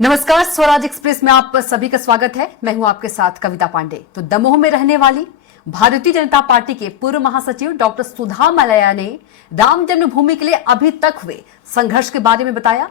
नमस्कार, स्वराज एक्सप्रेस में आप सभी का स्वागत है। मैं हूं आपके साथ कविता पांडे। तो दमोह में रहने वाली भारतीय जनता पार्टी के पूर्व महासचिव डॉक्टर सुधा मलैया ने राम जन्मभूमि के लिए अभी तक हुए संघर्ष के बारे में बताया।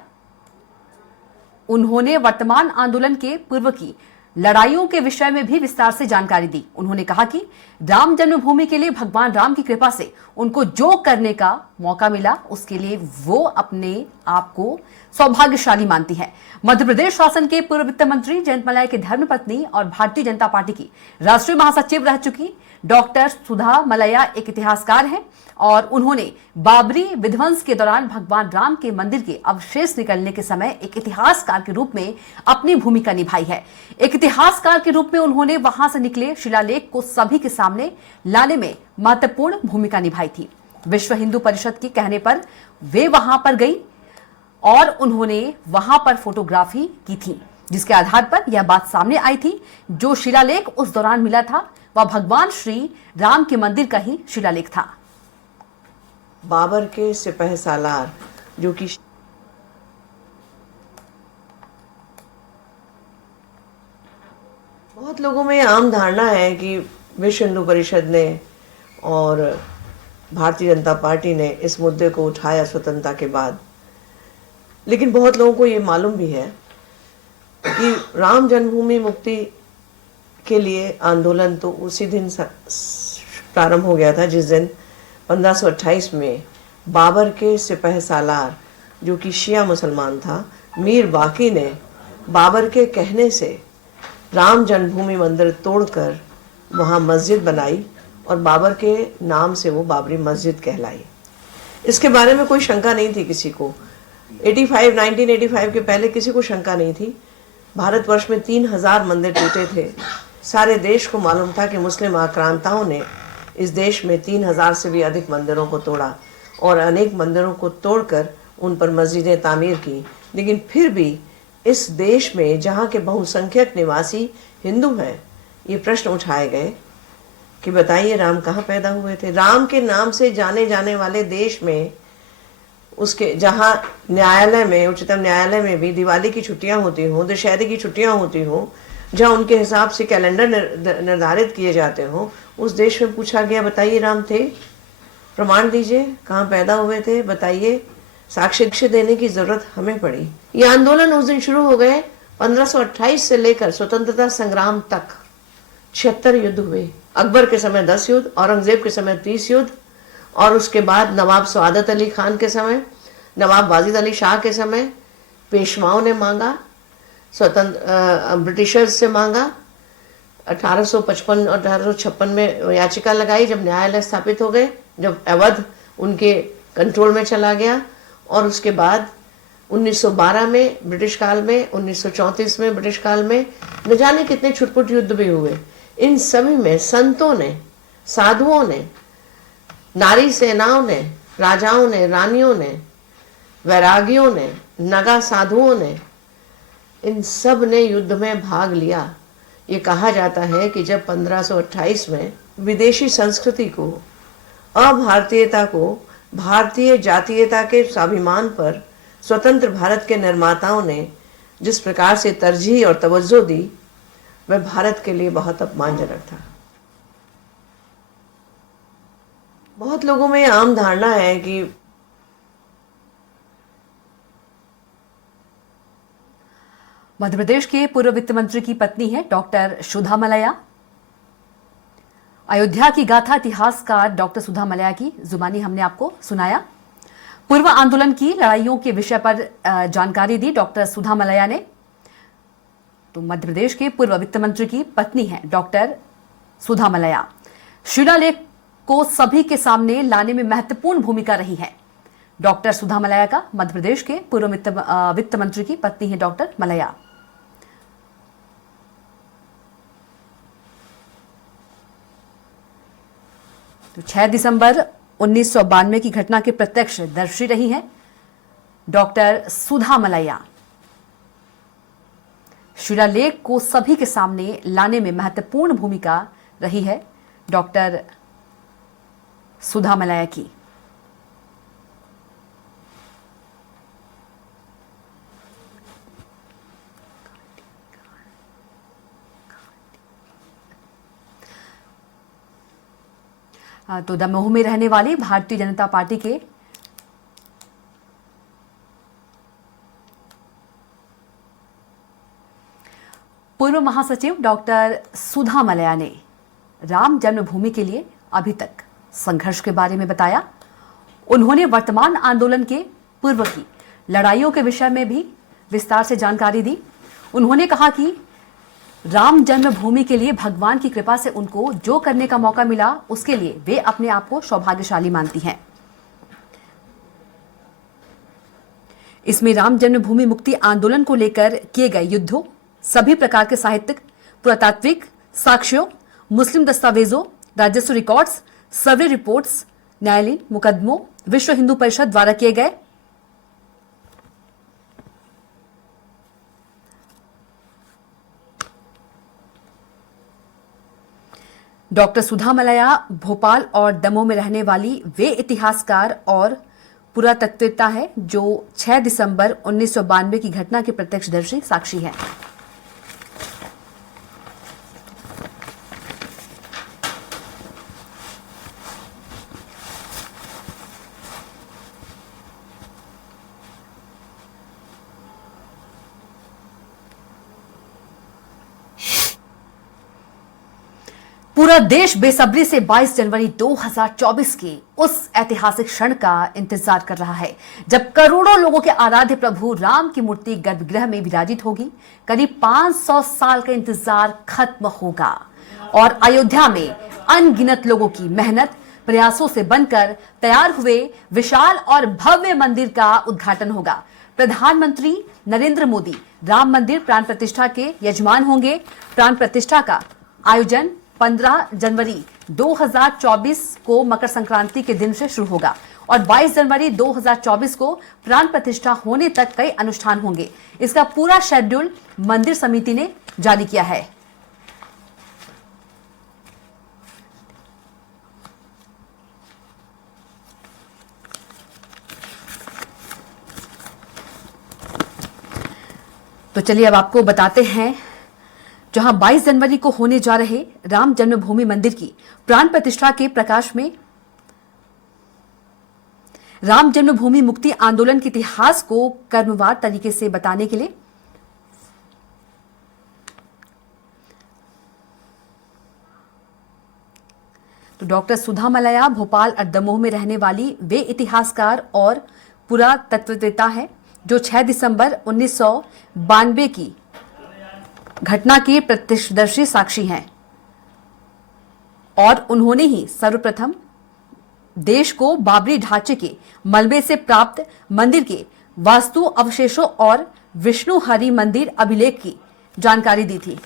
उन्होंने वर्तमान आंदोलन के पूर्व की लड़ाइयों के विषय में भी विस्तार से जानकारी दी। उन्होंने कहा कि राम जन्मभूमि के लिए भगवान राम की कृपा से उनको जो करने का मौका मिला उसके लिए वो अपने आप को सौभाग्यशाली मानती है। मध्य प्रदेश शासन के पूर्व वित्त मंत्री जयंत मलैया की धर्मपत्नी और भारतीय जनता पार्टी की राष्ट्रीय महासचिव रह चुकी डॉक्टर सुधा मलैया एक इतिहासकार हैं और उन्होंने बाबरी विध्वंस के दौरान भगवान राम के मंदिर के अवशेष निकलने के समय एक इतिहासकार के रूप में अपनी भूमिका निभाई है। एक इतिहासकार के रूप में उन्होंने वहां से निकले शिलालेख को सभी के सामने लाने में महत्वपूर्ण भूमिका निभाई थी। विश्व हिंदू परिषद के कहने पर वे वहां पर गई और उन्होंने वहां पर फोटोग्राफी की थी, जिसके आधार पर यह बात सामने आई थी। जो शिलालेख उस दौरान मिला था वह भगवान श्री राम के मंदिर का ही शिलालेख था। बाबर के सिपह सालार जो कि बहुत लोगों में आम धारणा है कि विश्व हिंदू परिषद ने और भारतीय जनता पार्टी ने इस मुद्दे को उठाया स्वतंत्रता के बाद, लेकिन बहुत लोगों को ये मालूम भी है कि राम जन्मभूमि मुक्ति के लिए आंदोलन तो उसी दिन प्रारंभ हो गया था जिस दिन 1528 में बाबर के सिपह सालार जो कि शिया मुसलमान था, मीर बाकी ने बाबर के कहने से राम जन्मभूमि मंदिर तोड़कर वहाँ मस्जिद बनाई और बाबर के नाम से वो बाबरी मस्जिद कहलाई। इसके बारे में कोई शंका नहीं थी किसी को। 1985 के पहले किसी को शंका नहीं थी। भारतवर्ष में 3000 मंदिर टूटे थे। सारे देश को मालूम था कि मुस्लिम आक्रांताओं ने इस देश में 3000 से भी अधिक मंदिरों को तोड़ा और अनेक मंदिरों को तोड़कर उन पर मस्जिदें तामीर की। लेकिन फिर भी इस देश में जहाँ के बहुसंख्यक निवासी हिंदू हैं, ये प्रश्न उठाए गए कि बताइए राम कहाँ पैदा हुए थे। राम के नाम से जाने जाने वाले देश में, उसके जहाँ न्यायालय में, उच्चतम न्यायालय में भी दिवाली की छुट्टियाँ होती हों, दशहरे की छुट्टियाँ होती हों, जहाँ उनके हिसाब से कैलेंडर निर्धारित किए जाते हों, उस देश में पूछा गया बताइए राम थे, प्रमाण दीजिए कहाँ पैदा हुए थे, बताइए। साक्ष्य देने की जरूरत हमें पड़ी। ये आंदोलन उस दिन शुरू हो गए। 1528 से लेकर स्वतंत्रता संग्राम तक 76 युद्ध हुए। अकबर के समय 10 युद्ध, औरंगजेब के समय 30 युद्ध, और उसके बाद नवाब सआदत अली खान के समय, नवाब वाजिद अली शाह के समय पेशवाओं ने मांगा, ब्रिटिशर्स से मांगा। 1855 और 1856 में याचिका लगाई जब न्यायालय स्थापित हो गए, जब अवध उनके कंट्रोल में चला गया। और उसके बाद 1912 में ब्रिटिश काल में, 1934 में ब्रिटिश काल में, न जाने कितने छुटपुट युद्ध भी हुए। इन सभी में संतों ने, साधुओं ने, नारी सेनाओं ने, राजाओं ने, रानियों ने, वैरागियों ने, नगा साधुओं ने, इन सब ने युद्ध में भाग लिया। ये कहा जाता है कि जब 1528 में विदेशी संस्कृति को, अभारतीयता को भारतीय जातीयता के स्वाभिमान पर स्वतंत्र भारत के निर्माताओं ने जिस प्रकार से तरजीह और तवज्जो दी, वह भारत के लिए बहुत अपमानजनक था। बहुत लोगों में आम धारणा है कि मध्य प्रदेश के पूर्व वित्त मंत्री की पत्नी है डॉक्टर सुधा मलैया। अयोध्या की गाथा इतिहासकार डॉक्टर सुधा मलैया की जुबानी हमने आपको सुनाया। पूर्व आंदोलन की लड़ाइयों के विषय पर जानकारी दी डॉक्टर सुधा मलैया ने। तो मध्य प्रदेश के पूर्व वित्त मंत्री की पत्नी है डॉक्टर सुधा मलैया। शिलालेख को सभी के सामने लाने में महत्वपूर्ण भूमिका रही है। डॉक्टर सुधा मलैया का मध्य प्रदेश के पूर्व वित्त मंत्री की पत्नी है डॉक्टर मलैया। तो 6 दिसंबर 1992 की घटना के प्रत्यक्षदर्शी रही हैं डॉक्टर सुधा मलैया। शिलालेख को सभी के सामने लाने में महत्वपूर्ण भूमिका रही है डॉक्टर सुधा मलैया की। तो दमोह में रहने वाली भारतीय जनता पार्टी के पूर्व महासचिव डॉक्टर सुधा मलया ने राम जन्मभूमि के लिए अभी तक संघर्ष के बारे में बताया। उन्होंने वर्तमान आंदोलन के पूर्व की लड़ाइयों के विषय में भी विस्तार से जानकारी दी। उन्होंने कहा कि राम जन्मभूमि के लिए भगवान की कृपा से उनको जो करने का मौका मिला उसके लिए वे अपने आप को सौभाग्यशाली मानती हैं। इसमें राम जन्मभूमि मुक्ति आंदोलन को लेकर किए गए युद्धों, सभी प्रकार के साहित्यिक, पुरातात्विक साक्ष्यों, मुस्लिम दस्तावेजों, राजस्व रिकॉर्ड्स, सर्वे रिपोर्ट्स, न्यायालयीन मुकदमों, विश्व हिंदू परिषद द्वारा किए गए डॉक्टर सुधा मलया भोपाल और दमोह में रहने वाली वे इतिहासकार और पुरातत्ववेत्ता है जो 6 दिसंबर 1992 की घटना के प्रत्यक्षदर्शी साक्षी हैं। पूरा देश बेसब्री से 22 जनवरी 2024 के उस ऐतिहासिक क्षण का इंतजार कर रहा है जब करोड़ों लोगों के आराध्य प्रभु राम की मूर्ति गर्भगृह में विराजित होगी। करीब 500 साल का इंतजार खत्म होगा और अयोध्या में अनगिनत लोगों की मेहनत प्रयासों से बनकर तैयार हुए विशाल और भव्य मंदिर का उद्घाटन होगा। प्रधानमंत्री नरेंद्र मोदी राम मंदिर प्राण प्रतिष्ठा के यजमान होंगे। प्राण प्रतिष्ठा का आयोजन 15 जनवरी 2024 को मकर संक्रांति के दिन से शुरू होगा और 22 जनवरी 2024 को प्राण प्रतिष्ठा होने तक कई अनुष्ठान होंगे। इसका पूरा शेड्यूल मंदिर समिति ने जारी किया है। तो चलिए अब आपको बताते हैं जहां 22 जनवरी को होने जा रहे राम जन्मभूमि मंदिर की प्राण प्रतिष्ठा के प्रकाश में राम जन्मभूमि मुक्ति आंदोलन के इतिहास को क्रमवार तरीके से बताने के लिए तो डॉक्टर सुधा मलया भोपाल और दमोह में रहने वाली वे इतिहासकार और पुरातत्ववेत्ता है जो 6 दिसंबर 1992 की घटना के प्रत्यक्षदर्शी साक्षी हैं और उन्होंने ही सर्वप्रथम देश को बाबरी ढांचे के मलबे से प्राप्त मंदिर के वास्तु अवशेषों और विष्णु हरि मंदिर अभिलेख की जानकारी दी थी।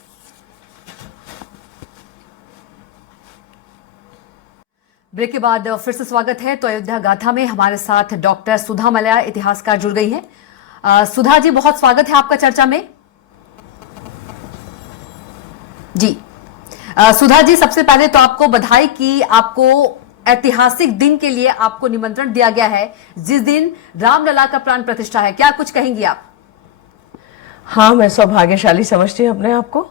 ब्रेक के बाद फिर से स्वागत है। तो अयोध्या गाथा में हमारे साथ डॉक्टर सुधा मलया इतिहासकार जुड़ गई हैं। सुधा जी, बहुत स्वागत है आपका चर्चा में। जी सुधा जी, सबसे पहले तो आपको बधाई कि आपको ऐतिहासिक दिन के लिए आपको निमंत्रण दिया गया है जिस दिन रामलला का प्राण प्रतिष्ठा है। क्या कुछ कहेंगी आप? हाँ, मैं सौभाग्यशाली समझती हूँ अपने आप को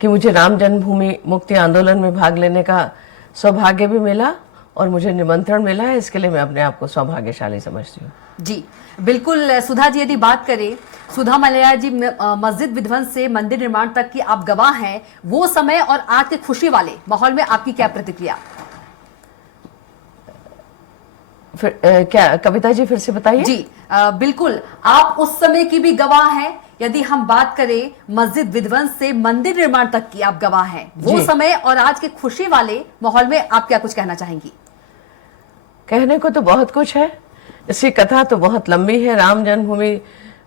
कि मुझे राम जन्मभूमि मुक्ति आंदोलन में भाग लेने का सौभाग्य भी मिला और मुझे निमंत्रण मिला है। इसके लिए मैं अपने आप को सौभाग्यशाली समझती हूँ। जी बिल्कुल। सुधा जी, यदि बात करें, सुधा मलया जी, मस्जिद विध्वंस से मंदिर निर्माण तक की आप गवाह हैं। वो समय और आज के खुशी वाले माहौल में आपकी क्या प्रतिक्रिया? फिर क्या कविता जी फिर से बताइए। जी बिल्कुल, आप उस समय की भी गवाह हैं। यदि हम बात करें मस्जिद विध्वंस से मंदिर निर्माण तक की, आप गवाह हैं। वो समय और आज के खुशी वाले माहौल में आप क्या कुछ कहना चाहेंगी? कहने को तो बहुत कुछ है। इसकी कथा तो बहुत लंबी है। राम जन्मभूमि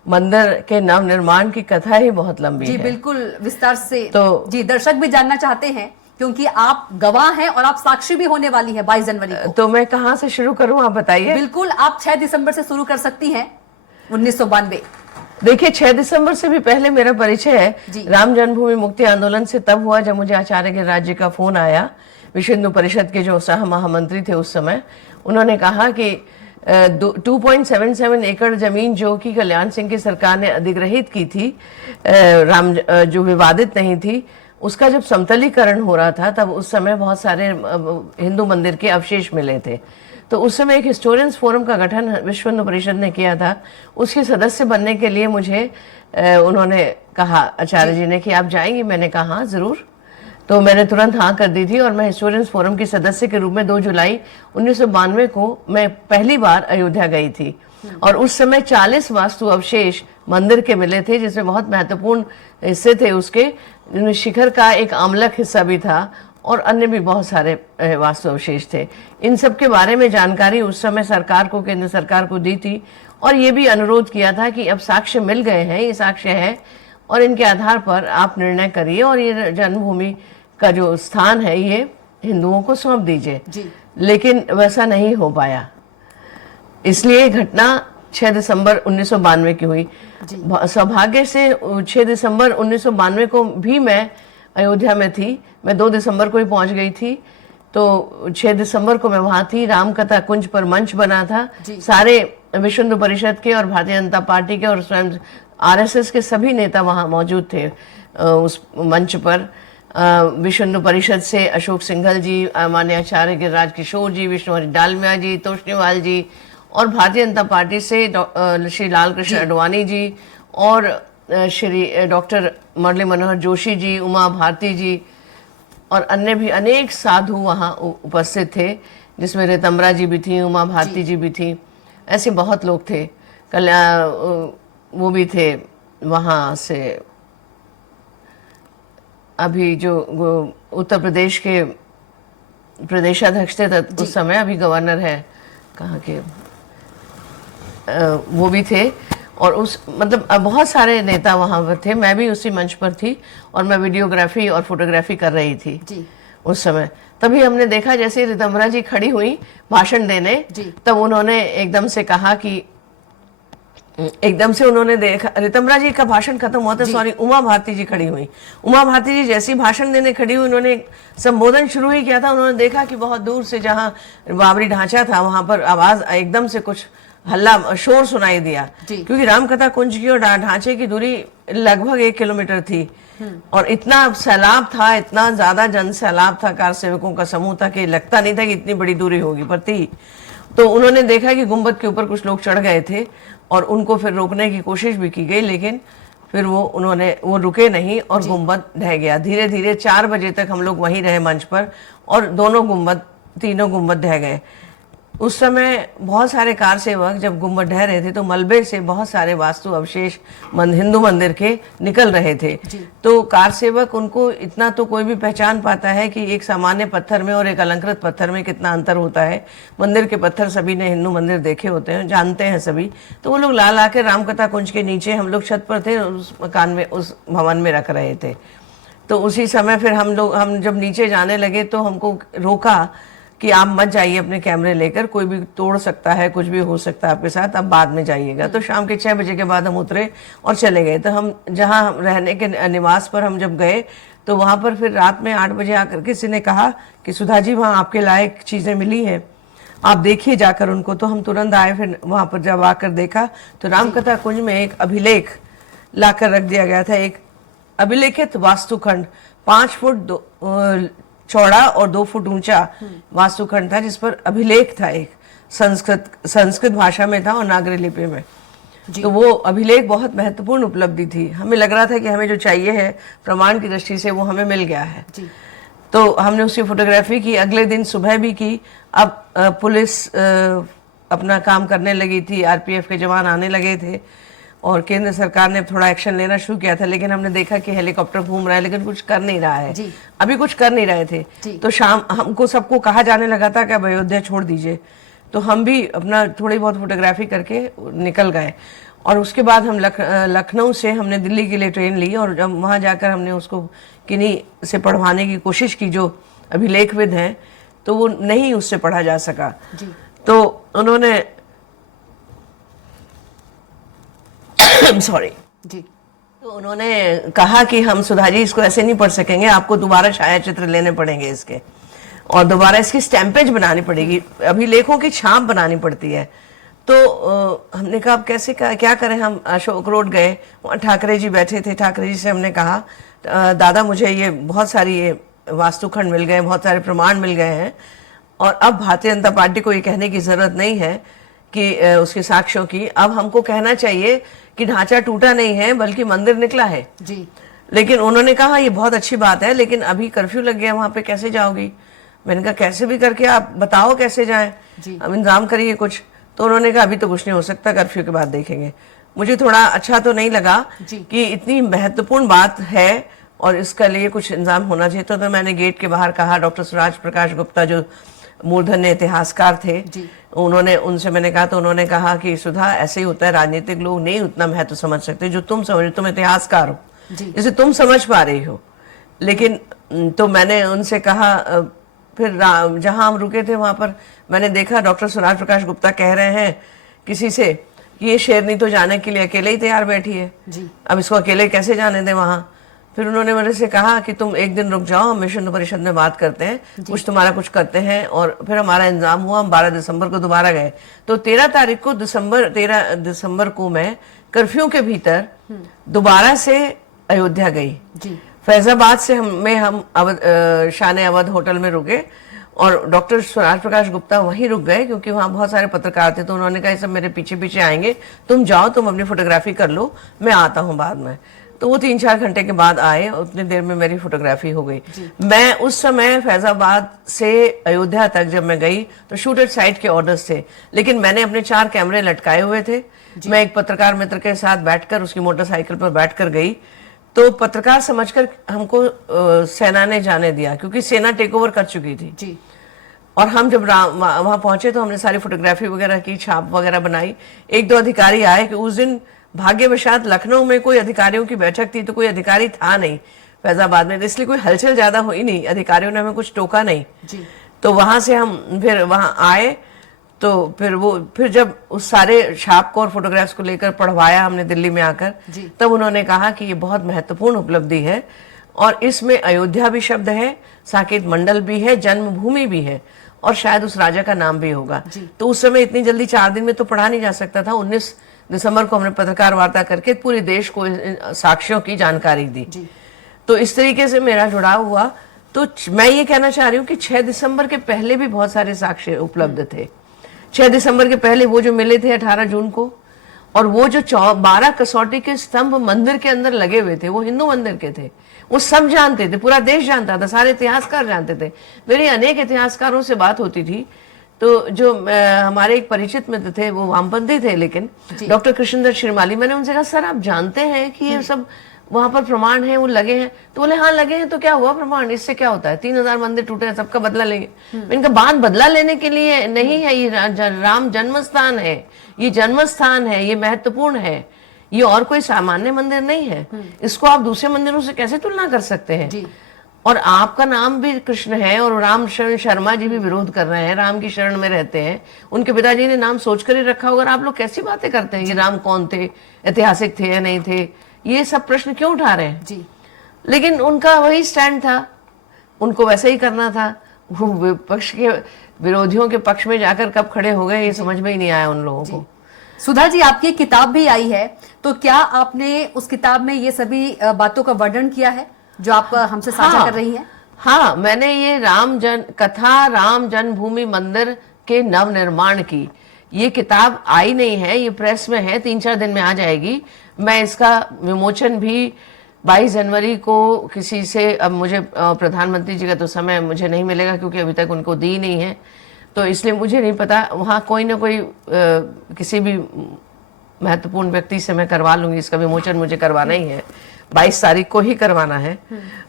मंदिर के नव निर्माण की कथा ही बहुत लंबी है। जी बिल्कुल, विस्तार से तो जी दर्शक भी जानना चाहते हैं क्योंकि आप गवाह हैं और आप साक्षी भी होने वाली हैं 22 जनवरी को। तो मैं कहां से शुरू करूं, आप बताइए। बिल्कुल, आप 6 दिसंबर से शुरू कर सकती हैं 1992। देखिए, 6 दिसंबर से भी पहले मेरा परिचय है राम जन्मभूमि मुक्ति आंदोलन से तब हुआ जब मुझे आचार्य गिरिराज जी का फोन आया। विश्व हिंदू परिषद के जो सह महामंत्री थे उस समय, उन्होंने कहा कि 2.77 एकड़ जमीन जो कि कल्याण सिंह की सरकार ने अधिग्रहित की थी, जो विवादित नहीं थी, उसका जब समतलीकरण हो रहा था तब उस समय बहुत सारे हिंदू मंदिर के अवशेष मिले थे। तो उस समय एक हिस्टोरियंस फोरम का गठन विश्व हिंदू परिषद ने किया था। उसके सदस्य बनने के लिए मुझे उन्होंने कहा, आचार्य जी ने, कि आप जाएंगी? मैंने कहा हाँ ज़रूर। तो मैंने तुरंत हाँ कर दी थी और मैं हिस्टोरियंस फोरम की सदस्य के रूप में 2 जुलाई 1992 को मैं पहली बार अयोध्या गई थी। और उस समय 40 वास्तु अवशेष मंदिर के मिले थे, जिसमें बहुत महत्वपूर्ण हिस्से थे उसके। शिखर का एक आमलक हिस्सा भी था और अन्य भी बहुत सारे वास्तु अवशेष थे। इन सब के बारे में जानकारी उस समय सरकार को, केंद्र सरकार को दी थी और ये भी अनुरोध किया था कि अब साक्ष्य मिल गए हैं, ये साक्ष्य है और इनके आधार पर आप निर्णय करिए और ये जन्मभूमि का जो स्थान है ये हिंदुओं को सौंप दीजिए। लेकिन वैसा नहीं हो पाया, इसलिए घटना 6 दिसंबर 1992 की हुई। सौभाग्य से 6 दिसंबर 1992 को भी मैं अयोध्या में थी। मैं 2 दिसंबर को ही पहुंच गई थी। तो 6 दिसंबर को मैं वहां थी। रामकथा कुंज पर मंच बना था। सारे विश्व हिंदू परिषद के और भारतीय जनता पार्टी के और स्वयं आरएसएस के सभी नेता वहां मौजूद थे उस मंच पर। विश्व हिंदू परिषद से अशोक सिंघल जी, माननीय आचार्य गिरिराज किशोर जी, विष्णु हरि डालमिया जी, तोष्णीवाल जी, और भारतीय जनता पार्टी से श्री लाल कृष्ण आडवाणी जी और श्री डॉक्टर मुरली मनोहर जोशी जी, उमा भारती जी और अन्य भी अनेक साधु वहाँ उपस्थित थे, जिसमें रितंबरा जी भी थी, उमा भारती जी भी थी। ऐसे बहुत लोग थे। वो भी थे वहाँ से। अभी जो उत्तर प्रदेश के प्रदेशाध्यक्ष थे उस समय, अभी गवर्नर है कहाँ के, वो भी थे। और उस मतलब बहुत सारे नेता वहाँ पर थे। मैं भी उसी मंच पर थी और मैं वीडियोग्राफी और फोटोग्राफी कर रही थी उस समय। तभी हमने देखा जैसे रितंबरा जी खड़ी हुई भाषण देने, तब उन्होंने एकदम से कहा कि उन्होंने देखा, रितंबरा जी का भाषण खत्म हुआ था, सॉरी, उमा भारती जी खड़ी हुई। उमा भारती जी जैसी भाषण देने खड़ी हुई, उन्होंने संबोधन शुरू ही किया था। उन्होंने देखा कि बहुत दूर से जहाँ बाबरी ढांचा था वहां पर आवाज एकदम से कुछ हल्ला शोर सुनाई दिया, क्योंकि रामकथा कुंज की और ढांचे की दूरी लगभग 1 किलोमीटर थी और इतना सैलाब था, इतना ज्यादा जन सैलाब था, कार सेवकों का समूह था कि लगता नहीं था कि इतनी बड़ी दूरी होगी, पर थी। तो उन्होंने देखा कि गुंबद के ऊपर कुछ लोग चढ़ गए थे और उनको फिर रोकने की कोशिश भी की गई, लेकिन फिर वो रुके नहीं और गुंबद ढह गया। धीरे धीरे 4 बजे तक हम लोग वहीं रहे मंच पर और तीनों गुंबद ढह गए। उस समय बहुत सारे कार सेवक जब गुंबद ढह रहे थे तो मलबे से बहुत सारे वास्तु अवशेष हिंदू मंदिर के निकल रहे थे। तो कार सेवक, उनको इतना तो कोई भी पहचान पाता है कि एक सामान्य पत्थर में और एक अलंकृत पत्थर में कितना अंतर होता है। मंदिर के पत्थर सभी ने हिंदू मंदिर देखे होते हैं, जानते हैं सभी। तो वो लोग ला ला के रामकथा कुंज के नीचे, हम लोग छत पर थे, उस मकान में, उस भवन में रख रहे थे। तो उसी समय फिर हम जब नीचे जाने लगे तो हमको रोका कि आप मत जाइए अपने कैमरे लेकर, कोई भी तोड़ सकता है, कुछ भी हो सकता है आपके साथ, आप बाद में जाइएगा। तो शाम के 6 बजे के बाद हम उतरे और चले गए। तो हम जहाँ रहने के निवास पर हम जब गए तो वहाँ पर फिर रात में 8 बजे आकर किसी ने कहा कि सुधा जी वहाँ आपके लायक चीज़ें मिली हैं, आप देखिए जाकर उनको। तो हम तुरंत आए। फिर वहाँ पर जब आकर देखा तो रामकथा कुंज में एक अभिलेख लाकर रख दिया गया था। एक अभिलेखित वास्तुखंड 5 फुट चौड़ा और 2 फुट ऊंचा वास्तुखंड था, जिस पर अभिलेख था, एक संस्कृत भाषा में था और नागरी लिपि में। तो वो अभिलेख बहुत महत्वपूर्ण उपलब्धि थी। हमें लग रहा था कि हमें जो चाहिए है प्रमाण की दृष्टि से वो हमें मिल गया है। तो हमने उसकी फोटोग्राफी की, अगले दिन सुबह भी की। अब पुलिस अपना काम करने लगी थी, आरपीएफ के जवान आने लगे थे और केंद्र सरकार ने थोड़ा एक्शन लेना शुरू किया था, लेकिन हमने देखा कि हेलीकॉप्टर घूम रहा है लेकिन कुछ कर नहीं रहा है। अभी कुछ कर नहीं रहे थे। तो शाम हमको सबको कहा जाने लगा था कि अब अयोध्या छोड़ दीजिए। तो हम भी अपना थोड़ी बहुत फोटोग्राफी करके निकल गए और उसके बाद हम लखनऊ से हमने दिल्ली के लिए ट्रेन ली और जब वहाँ जाकर हमने उसको किन्हीं से पढ़वाने की कोशिश की जो अभिलेखविद हैं, तो वो नहीं उससे पढ़ा जा सका। तो उन्होंने सॉरी जी, तो उन्होंने कहा कि हम सुधा जी इसको ऐसे नहीं पढ़ सकेंगे, आपको दोबारा छायाचित्र लेने पड़ेंगे इसके और दोबारा इसकी स्टैम्पेज बनानी पड़ेगी, अभिलेखों की छाप बनानी पड़ती है। तो हमने कहा अब कैसे क्या करें। हम अशोक रोड गए, वहाँ ठाकरे जी बैठे थे। ठाकरे जी से हमने कहा दादा मुझे ये बहुत सारी ये वास्तुखंड मिल गए, बहुत सारे प्रमाण मिल गए हैं, और अब भारतीय जनता पार्टी को ये कहने की जरूरत नहीं है कि उसके साक्ष्यों की, अब हमको कहना चाहिए कि ढांचा टूटा नहीं है बल्कि मंदिर निकला है जी। लेकिन उन्होंने कहा ये बहुत अच्छी बात है, लेकिन अभी कर्फ्यू लग गया, वहां पे कैसे जाओगी? मैंने कहा कैसे भी करके आप बताओ कैसे जाएं, अब इंतजाम करिए कुछ। तो उन्होंने कहा अभी तो कुछ नहीं हो सकता, कर्फ्यू के बाद देखेंगे। मुझे थोड़ा अच्छा तो नहीं लगा कि इतनी महत्वपूर्ण बात है और इसका लिए कुछ इंतजाम होना चाहिए। तो मैंने गेट के बाहर कहा, डॉक्टर सूरज प्रकाश गुप्ता जो मूर्धन्य इतिहासकार थे, उन्होंने उनसे मैंने कहा, तो उन्होंने कहा कि सुधा ऐसे ही होता है, राजनीतिक लोग नहीं उतना महत्व समझ सकते जो तुम समझ, तुम इतिहासकार हो जिसे तुम समझ पा रही हो। लेकिन तो मैंने उनसे कहा, फिर जहां हम रुके थे वहां पर मैंने देखा डॉक्टर सूरज प्रकाश गुप्ता कह रहे हैं किसी से कि ये शेरनी तो जाने के लिए अकेले ही तैयार बैठी है, अब इसको अकेले कैसे जाने दें वहां। फिर उन्होंने मेरे से कहा कि तुम एक दिन रुक जाओ, हम विश्व हिंदू परिषद में बात करते हैं, कुछ तुम्हारा कुछ करते हैं। और फिर हमारा इंतजाम हुआ, हम 12 दिसंबर को दोबारा गए। तो 13 तारीख को 13 दिसंबर को मैं कर्फ्यू के भीतर दोबारा से अयोध्या गई। फैजाबाद से हम शान अवध होटल में रुके और डॉक्टर सूरज प्रकाश गुप्ता वहीं रुक गए क्योंकि वहां बहुत सारे पत्रकार थे। तो उन्होंने कहा ये सब मेरे पीछे पीछे आएंगे, तुम जाओ, तुम अपनी फोटोग्राफी कर लो, मैं आता हूं बाद में। तो वो 3-4 घंटे के बाद आए, उतनी देर में मेरी फोटोग्राफी हो गई। मैं उस समय फैजाबाद से अयोध्या तक जब मैं गई तो शूट एट साइट के ऑर्डर्स थे, लेकिन मैंने अपने 4 कैमरे लटकाए हुए थे। मैं एक पत्रकार मित्र के साथ बैठकर उसकी मोटरसाइकिल पर बैठकर गई, तो पत्रकार समझकर हमको सेना ने जाने दिया क्योंकि सेना टेक ओवर कर चुकी थी। और हम जब वहां पहुंचे तो हमने सारी फोटोग्राफी वगैरह की, छाप वगैरह बनाई। 1-2 अधिकारी आए कि उस दिन भाग्यवशात लखनऊ में कोई अधिकारियों की बैठक थी तो कोई अधिकारी था नहीं फैजाबाद में, इसलिए कोई हलचल ज्यादा हुई नहीं, अधिकारियों ने हमें कुछ टोका नहीं। तो वहां से हम फिर वहां आए, तो फिर जब उस सारे छाप को और फोटोग्राफ्स को लेकर पढ़वाया हमने दिल्ली में आकर, तब उन्होंने कहा कि ये बहुत महत्वपूर्ण उपलब्धि है और इसमें अयोध्या भी शब्द है, साकेत मंडल भी है, जन्मभूमि भी है और शायद उस राजा का नाम भी होगा। तो उस समय इतनी जल्दी 4 दिन में तो पढ़ा नहीं जा सकता था। 19 दिसंबर को हमने पत्रकार वार्ता करके पूरे देश को साक्ष्यों की जानकारी दी। तो इस तरीके से मेरा जुड़ाव हुआ। तो मैं ये कहना चाह रही हूँ कि 6 दिसंबर के पहले भी बहुत सारे साक्ष्य उपलब्ध थे। 6 दिसंबर के पहले वो जो मिले थे 18 जून को, और वो जो 12 कसौटी के स्तंभ मंदिर के अंदर लगे हुए थे, वो हिंदू मंदिर के थे, वो सब जानते थे, पूरा देश जानता था, सारे इतिहासकार जानते थे। मेरी अनेक इतिहासकारों से बात होती थी, तो जो हमारे एक परिचित मित्र थे, वो वामपंथी थे, लेकिन डॉक्टर कृष्णदत्त श्रीमाली, मैंने उनसे कहा सर आप जानते हैं कि ये सब वहां पर प्रमाण है, वो लगे हैं? तो बोले हाँ लगे हैं। तो क्या हुआ प्रमाण, इससे क्या होता है? 3000 मंदिर टूटे हैं, सबका बदला लेंगे। इनका बात बदला लेने के लिए नहीं है, ये राम जन्म स्थान है, ये जन्म स्थान है, ये महत्वपूर्ण है, ये और कोई सामान्य मंदिर नहीं है। इसको आप दूसरे मंदिरों से कैसे तुलना कर सकते हैं? और आपका नाम भी कृष्ण है और राम शरण शर्मा जी भी विरोध कर रहे हैं, राम की शरण में रहते हैं, उनके पिताजी ने नाम सोचकर ही रखा होगा। आप लोग कैसी बातें करते हैं कि राम कौन थे, ऐतिहासिक थे या नहीं थे? ये सब प्रश्न क्यों उठा रहे हैं? लेकिन उनका वही स्टैंड था, उनको वैसे ही करना था। वो विपक्ष के विरोधियों के पक्ष में जाकर कब खड़े हो गए ये समझ में ही नहीं आया उन लोगों को। सुधा जी, आपकी किताब भी आई है, तो क्या आपने उस किताब में ये सभी बातों का वर्णन किया है जो आप हमसे साझा कर रही हैं? हाँ, मैंने ये राम जन्मभूमि मंदिर के नव निर्माण की ये किताब आई नहीं है, ये प्रेस में है, 3-4 दिन में आ जाएगी। मैं इसका विमोचन भी 22 जनवरी को किसी से, अब मुझे प्रधानमंत्री जी का तो समय मुझे नहीं मिलेगा क्योंकि अभी तक उनको दी नहीं है, तो इसलिए मुझे नहीं पता, वहाँ कोई ना कोई किसी भी महत्वपूर्ण व्यक्ति से मैं करवा लूंगी। इसका विमोचन मुझे करवाना ही है, 22 तारीख को ही करवाना है,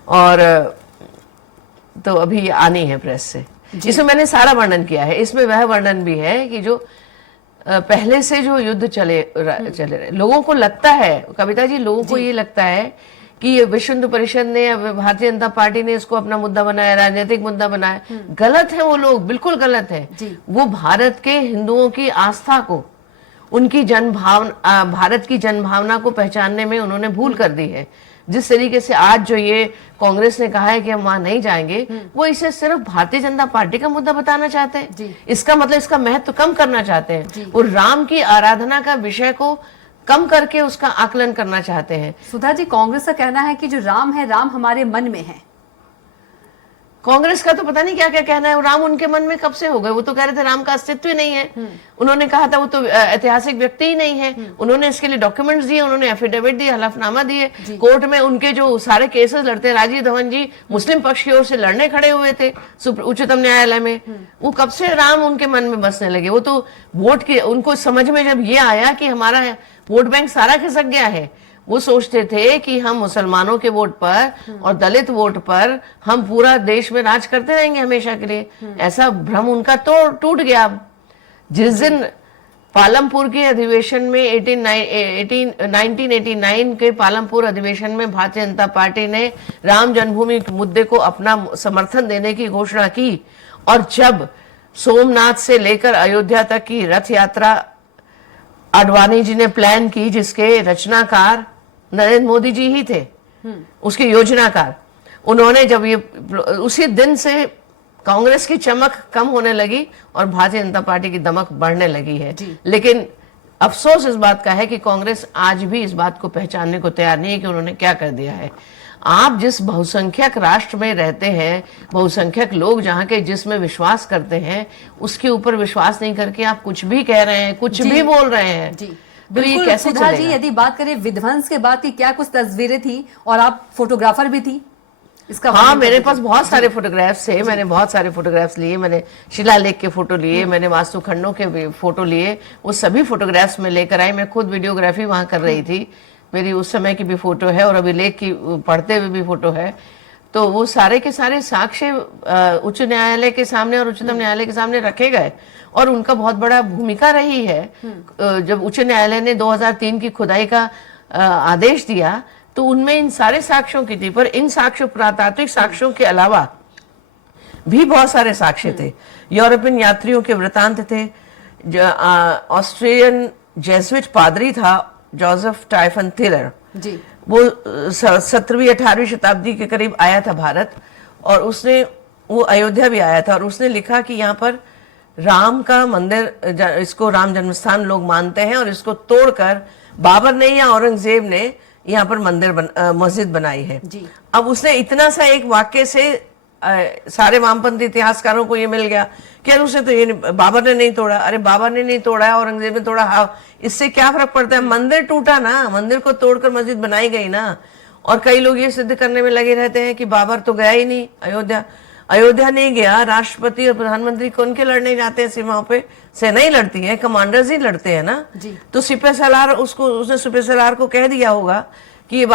और तो अभी आनी है प्रेस से। इसमें मैंने सारा वर्णन किया है। इसमें वह वर्णन भी है कि जो पहले से जो युद्ध चले रहे, लोगों को लगता है, कविता जी, लोगों को ये लगता है कि ये विश्व हिंदू परिषद ने, भारतीय जनता पार्टी ने इसको अपना मुद्दा बनाया, राजनीतिक मुद्दा बनाया। गलत है वो लोग, बिल्कुल गलत है। वो भारत के हिंदुओं की आस्था को, उनकी जनभावना, भारत की जनभावना को पहचानने में उन्होंने भूल कर दी है। जिस तरीके से आज जो ये कांग्रेस ने कहा है कि हम वहां नहीं जाएंगे, वो इसे सिर्फ भारतीय जनता पार्टी का मुद्दा बताना चाहते हैं। इसका मतलब इसका महत्व कम करना चाहते हैं। और राम की आराधना का विषय को कम करके उसका आकलन करना चाहते हैं। सुधा जी, कांग्रेस का कहना है कि जो राम है, राम हमारे मन में है। कांग्रेस का तो पता नहीं क्या क्या कहना है। राम उनके मन में कब से हो गए? वो तो कह रहे थे राम का अस्तित्व ही नहीं है। उन्होंने कहा था वो तो ऐतिहासिक व्यक्ति ही नहीं है। उन्होंने इसके लिए डॉक्यूमेंट्स दिए, उन्होंने एफिडेविट दिए, हलफनामा दिए कोर्ट में। उनके जो सारे केसेस लड़ते हैं, राजीव धवन जी मुस्लिम पक्ष की ओर से लड़ने खड़े हुए थे उच्चतम न्यायालय में। वो कब से राम उनके मन में बसने लगे? वो तो वोट के, उनको समझ में जब ये आया कि हमारा वोट बैंक सारा खिसक गया है, वो सोचते थे कि हम मुसलमानों के वोट पर और दलित वोट पर हम पूरा देश में राज करते रहेंगे हमेशा के लिए। ऐसा भ्रम उनका तो टूट गया। जिस दिन पालमपुर के अधिवेशन में 1989 के पालमपुर अधिवेशन में भारतीय जनता पार्टी ने राम जन्मभूमि मुद्दे को अपना समर्थन देने की घोषणा की, और जब सोमनाथ से लेकर अयोध्या तक की रथ यात्रा आडवाणी जी ने प्लान की, जिसके रचनाकार नरेंद्र मोदी जी ही थे, उसके योजनाकार, उन्होंने जब ये, उसी दिन से कांग्रेस की चमक कम होने लगी और भारतीय जनता पार्टी की दमक बढ़ने लगी है। लेकिन अफसोस इस बात का है कि कांग्रेस आज भी इस बात को पहचानने को तैयार नहीं है कि उन्होंने क्या कर दिया है। आप जिस बहुसंख्यक राष्ट्र में रहते हैं, बहुसंख्यक लोग जहां के जिसमें विश्वास करते हैं, उसके ऊपर विश्वास नहीं करके आप कुछ भी कह रहे हैं, कुछ भी बोल रहे हैं, तो ये कैसे सुधा जी, चलेगा? यदि बात करें विध्वंस के बाद की, क्या कुछ तस्वीरें थी? और आप फोटोग्राफर भी थी इसका? हाँ, मेरे पास बहुत सारे फोटोग्राफ्स थे। मैंने बहुत सारे फोटोग्राफ्स लिए। मैंने शिलालेख के फोटो लिए, मैंने वास्तु खंडों के भी फोटो लिए। वो सभी फोटोग्राफ्स में लेकर आई। मैं खुद वीडियोग्राफी वहां कर रही थी। मेरी उस समय की भी फोटो है और अभिलेख की पढ़ते हुए भी फोटो है। तो वो सारे के सारे साक्ष्य उच्च न्यायालय के सामने और उच्चतम न्यायालय के सामने रखे गए, और उनका बहुत बड़ा भूमिका रही है। जब उच्च न्यायालय ने 2003 की खुदाई का आदेश दिया, तो उनमें इन सारे साक्ष्यों की थी। पर इन साक्ष्यों, पुरातात्विक साक्ष्यों के अलावा भी बहुत सारे साक्ष्य थे। यूरोपियन यात्रियों के वृतांत थे। ऑस्ट्रेलियन जेसुइट पादरी था जोसेफ टाइफन थिलर जी, वो 17वीं 18वीं शताब्दी के करीब आया था भारत, और उसने, वो अयोध्या भी आया था, और उसने लिखा कि यहाँ पर राम का मंदिर, इसको राम जन्मस्थान लोग मानते हैं, और इसको तोड़कर बाबर ने या औरंगजेब ने यहाँ पर मस्जिद बनाई है। अब उसने इतना सा एक वाक्य से सारे वामपंथी इतिहासकारों को ये मिल गया कि यार उसने तो ये बाबर ने नहीं तोड़ा। अरे बाबर ने नहीं तोड़ा है, औरंगजेब ने तोड़ा, हाँ, इससे क्या फर्क पड़ता है? मंदिर टूटा ना, मंदिर को तोड़कर मस्जिद बनाई गई ना। और कई लोग ये सिद्ध करने में लगे रहते हैं कि बाबर तो गया ही नहीं अयोध्या। अयोध्या नहीं गया। राष्ट्रपति और प्रधानमंत्री कौन के लड़ने जाते हैं सीमाओं पे? सेना ही लड़ती है, कमांडर्स ही लड़ते हैं ना। तो सिपह सलार, उसने सिपह सलार को कह दिया होगा कि ये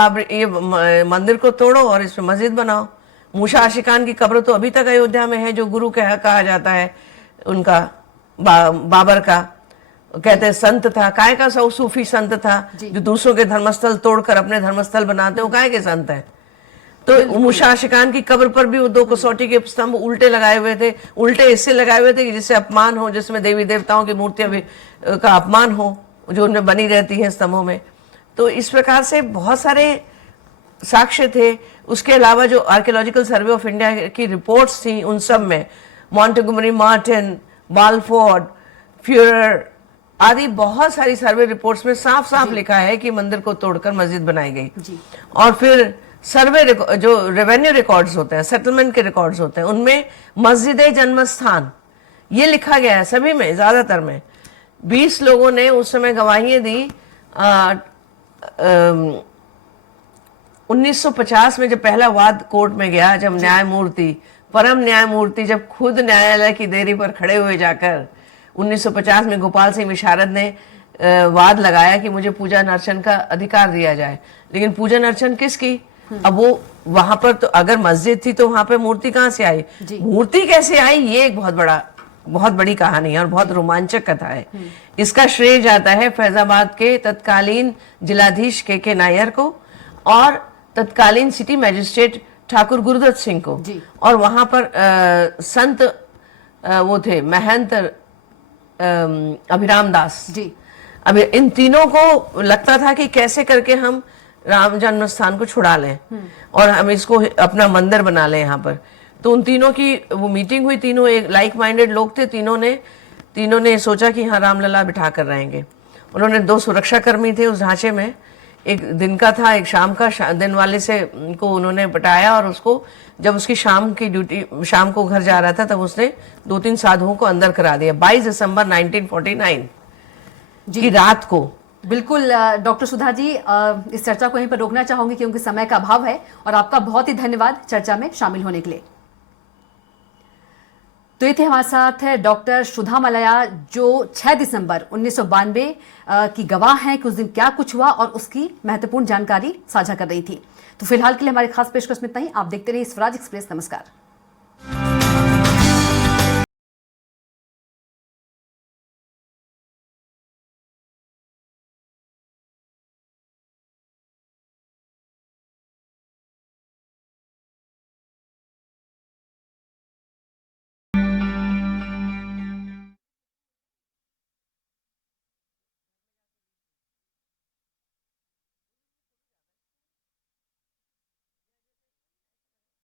मंदिर को तोड़ो और इसमें मस्जिद बनाओ। मूसा आशिकान की कब्र तो अभी तक अयोध्या में है, जो गुरु कहा जाता है उनका, बाबर का। कहते हैं संत था, काय का सूफी संत था, जो दूसरों के धर्मस्थल तोड़कर अपने धर्मस्थल बनाते हैं, वो काय के संत है? तो मूसा आशिकान की कब्र पर भी वो 2 कसौटी के स्तंभ उल्टे लगाए हुए थे। उल्टे इससे लगाए हुए थे कि जिससे अपमान हो, जिसमें देवी देवताओं की मूर्तियां भी का अपमान हो, जो उनमें बनी रहती है स्तंभों में। तो इस प्रकार से बहुत सारे साक्ष्य थे। उसके अलावा जो आर्कियोलॉजिकल सर्वे ऑफ इंडिया की रिपोर्ट्स थी, उन सब में मॉन्टेगोमरी मार्टिन, बालफोर्ड, फ्यूरर आदि बहुत सारी सर्वे रिपोर्ट्स में साफ साफ लिखा है कि मंदिर को तोड़कर मस्जिद बनाई गई। और फिर सर्वे जो रेवेन्यू रिकॉर्ड्स होते हैं, सेटलमेंट के रिकॉर्ड्स होते हैं, उनमें मस्जिद जन्म स्थान ये लिखा गया है सभी में, ज्यादातर में। 20 लोगों ने उस समय गवाहियां दी। 1950 में जब पहला वाद कोर्ट में गया, जब न्यायमूर्ति, परम न्यायमूर्ति जब खुद न्यायालय की देरी पर खड़े हुए जाकर 1950 में गोपाल सिंह विशारद ने वाद लगाया कि मुझे पूजन अर्चन का अधिकार दिया जाए। लेकिन पूजन अर्चन किसकी? अब वो वहां पर तो अगर मस्जिद थी तो वहां पे मूर्ति कहां से आई? मूर्ति कैसे आई? ये एक बहुत बड़ी कहानी है और बहुत रोमांचक कथा है। इसका श्रेय जाता है फैजाबाद के तत्कालीन जिलाधीश के नायर को और तत्कालीन सिटी मैजिस्ट्रेट ठाकुर गुरुदत्त सिंह को। और वहां पर संत वो थे महंत अभिराम दास जी। अब इन तीनों को लगता था कि कैसे करके हम राम जन्म स्थान को छुड़ा लें और हम इसको अपना मंदिर बना लें यहाँ पर। तो उन तीनों की वो मीटिंग हुई, तीनों एक लाइक माइंडेड लोग थे। तीनों ने सोचा कि हाँ रामलला बिठा कर रहेंगे। उन्होंने 2 सुरक्षाकर्मी थे उस ढांचे में, एक दिन का था एक शाम का। दिन वाले से को उन्होंने पटाया और उसको जब उसकी शाम की ड्यूटी, शाम को घर जा रहा था, तब उसने 2-3 साधुओं को अंदर करा दिया 22 दिसंबर 1949 की रात को। बिल्कुल डॉक्टर सुधा जी, इस चर्चा को यहीं पर रोकना चाहूंगी क्योंकि समय का अभाव है, और आपका बहुत ही धन्यवाद चर्चा में शामिल होने के लिए। तो ये थे हमारे साथ डॉक्टर सुधा मलया, जो 6 दिसंबर 1992 की गवाह हैं कि उस दिन क्या कुछ हुआ और उसकी महत्वपूर्ण जानकारी साझा कर रही थी। तो फिलहाल के लिए हमारी खास पेशकश में इतना ही। आप देखते रहिए स्वराज एक्सप्रेस। नमस्कार।